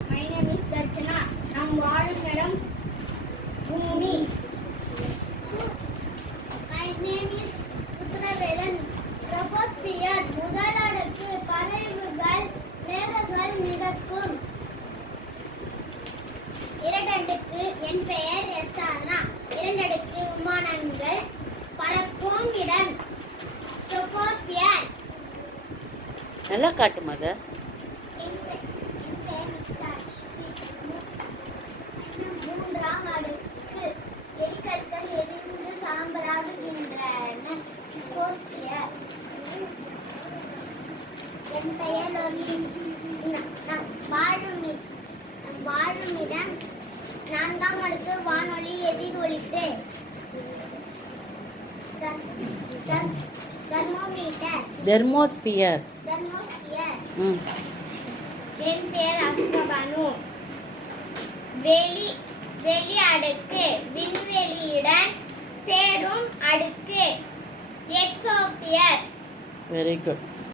My name is Darshana. நாம் வாழும் இடம் பூமி. My name is உத்தரவேலன். Troposphere முதல் அடுக்கு பறவைகள் மேகங்கள் மிதக்கும். இரண்டடுக்கு என் பெயர் எஸ்ஆனா. இரண்டடுக்கு விமானங்கள் பறக்கும் இடம் Troposphere. நல்லா காட்டு மத. மூன்றாம் அடுக்கு எரிகற்கள் எரிந்து சாம்பலாகுகின்றன. Troposphere. என் பெயர் லோகி. நாம் வாழும் இடம் நான்காம் அடுக்கு வானொலி எதிரொலிப்பு தெர்மோமீட்டர். தெர்மோஸ்பியர். என் பெயர் அஸ்கபானு. வெளி அடுக்கு விண்வெளியுடன் சேரும் அடுக்கு எக்ஸோஸ்பியர். Very good.